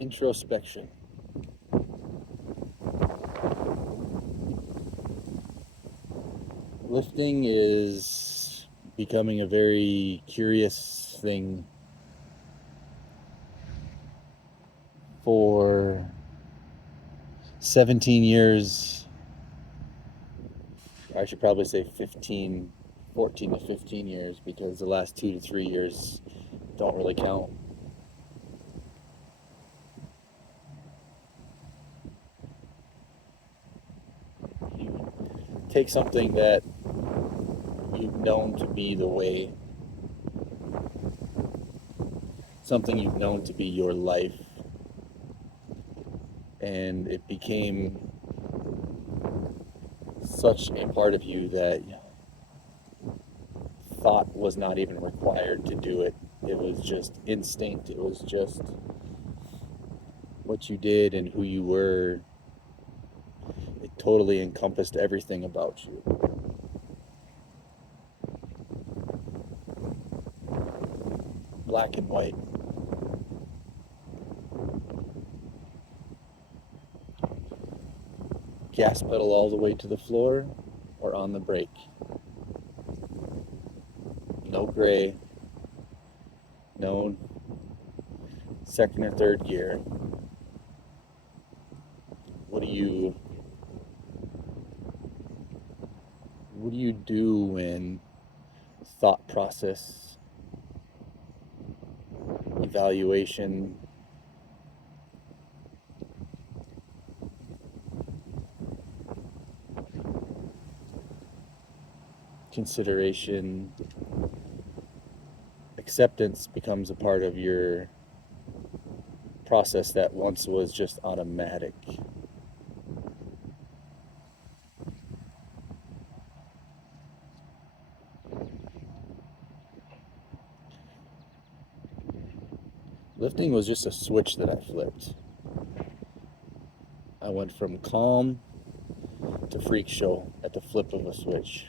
Introspection. Lifting is becoming a very curious thing for 17 years. I should probably say 15, 14 to 15 years because the last 2 to 3 years don't really count. You take something that you've known to be the way, something you've known to be your life, and it became such a part of you that thought was not even required to do it. It was just instinct. It was just what you did and who you were. It totally encompassed everything about you. Black and white. Gas pedal all the way to the floor or on the brake. No gray. No second or third gear. What do you do when thought process, evaluation, consideration, acceptance becomes a part of your process that once was just automatic? Lifting was just a switch that I flipped. I went from calm to freak show at the flip of a switch.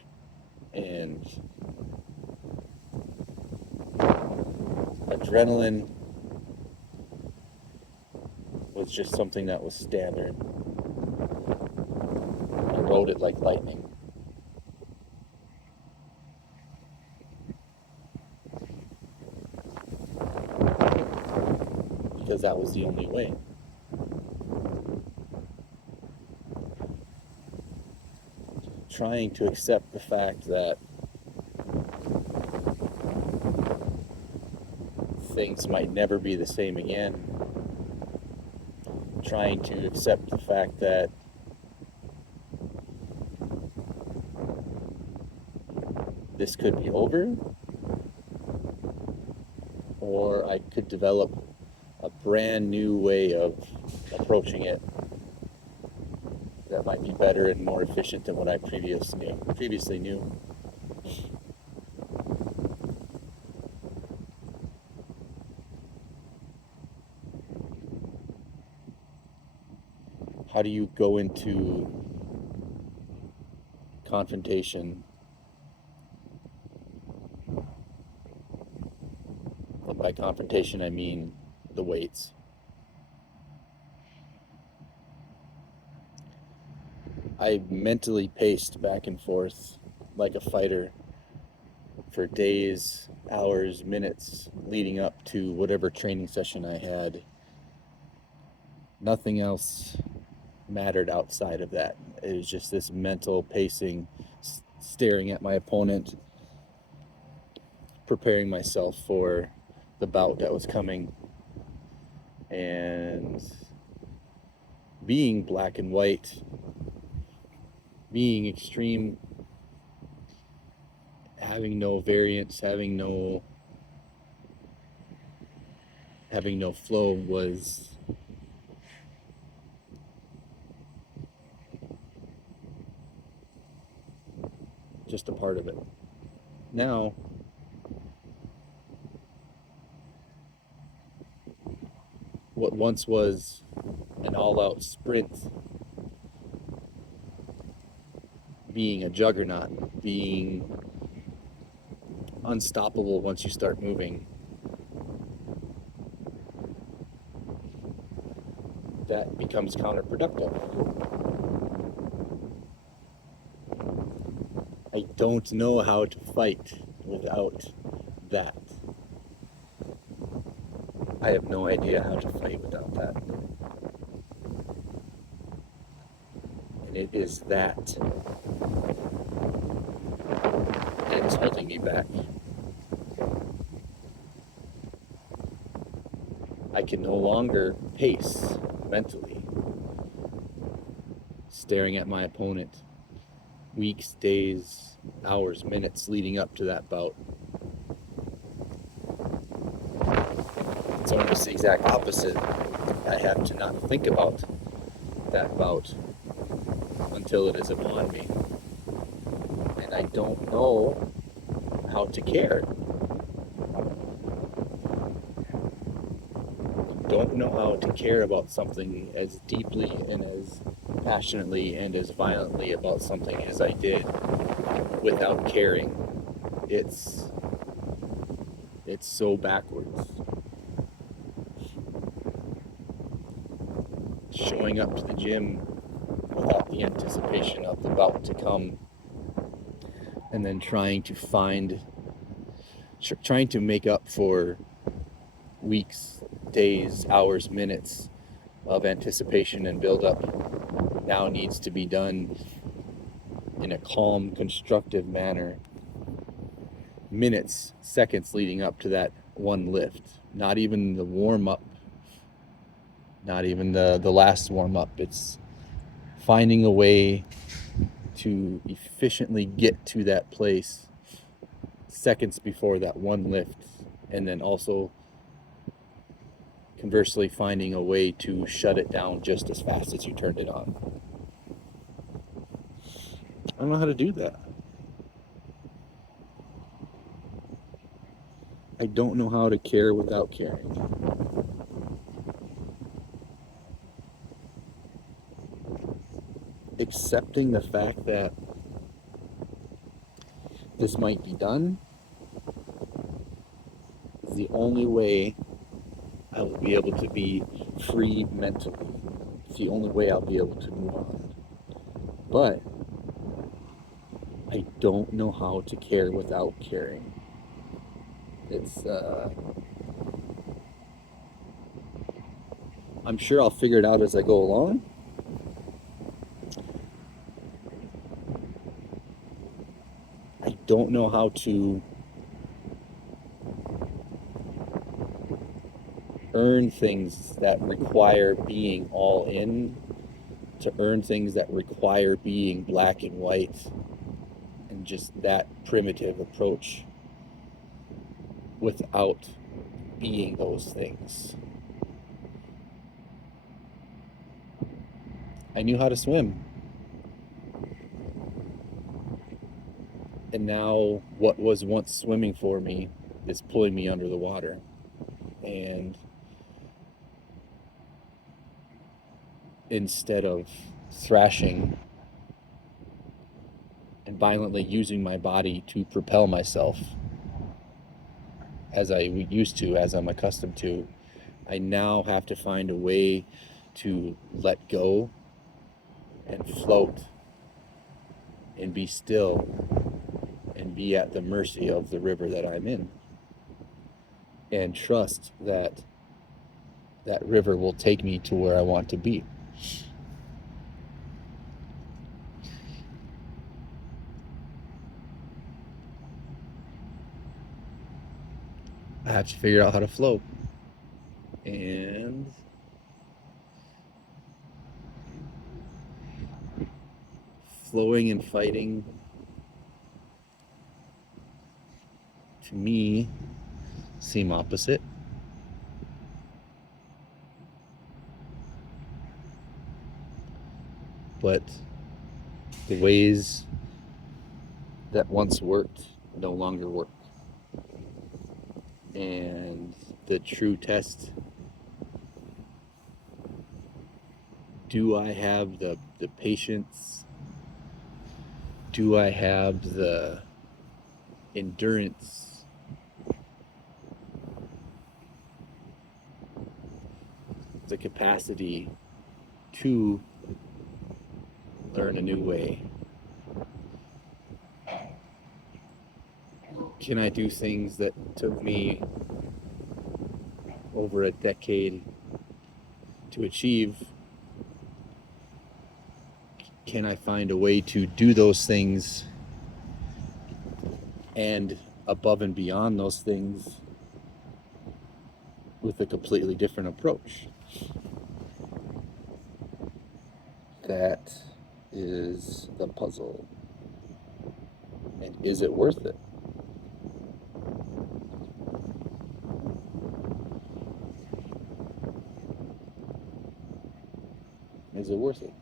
And adrenaline was just something that was standard. I rode it like lightning. Because that was the only way. Trying to accept the fact that things might never be the same again. Trying to accept the fact that this could be over, or I could develop a brand new way of approaching it that might be better and more efficient than what I previously knew. How do you go into confrontation? And by confrontation, I mean the weights. I mentally paced back and forth like a fighter for days, hours, minutes leading up to whatever training session I had. Nothing else mattered outside of that. It was just this mental pacing, staring at my opponent, preparing myself for the bout that was coming, and being black and white, being extreme, having no variance, having no flow was just a part of it. Now, what once was an all-out sprint, being a juggernaut, being unstoppable once you start moving, that becomes counterproductive. I don't know how to fight without that. I have no idea how to fight without that. And it is that is holding me back. I can no longer pace mentally, staring at my opponent weeks, days, hours, minutes leading up to that bout. It's almost the exact opposite. I have to not think about that bout until it is upon me. And I don't know how to care. I don't know how to care about something as deeply and as passionately and as violently about something as I did without caring. It's so backwards. Showing up to the gym without the anticipation of the bout to come, and then trying to make up for weeks, days, hours, minutes of anticipation and build up now needs to be done in a calm, constructive manner. Minutes, seconds leading up to that one lift. Not even the warm-up, not even the last warm-up. It's finding a way to efficiently get to that place seconds before that one lift, and then also conversely finding a way to shut it down just as fast as you turned it on. I don't know how to do that. I don't know how to care without caring. Accepting the fact that this might be done is the only way I will be able to be free mentally. It's the only way I'll be able to move on. But I don't know how to care without caring. I'm sure I'll figure it out as I go along. I don't know how to earn things that require being all in, to earn things that require being black and white, and just that primitive approach without being those things. I knew how to swim. And now what was once swimming for me is pulling me under the water. And instead of thrashing and violently using my body to propel myself as I used to, as I'm accustomed to, I now have to find a way to let go and float and be still and be at the mercy of the river that I'm in, and trust that that river will take me to where I want to be. I have to figure out how to float. And flowing and fighting, to me, seem opposite. But the ways that once worked no longer work. And the true test, do I have the patience? Do I have the endurance? The capacity to learn a new way? Can I do things that took me over a decade to achieve? Can I find a way to do those things and above and beyond those things with a completely different approach? That is the puzzle. And is it worth it? Is it worth it?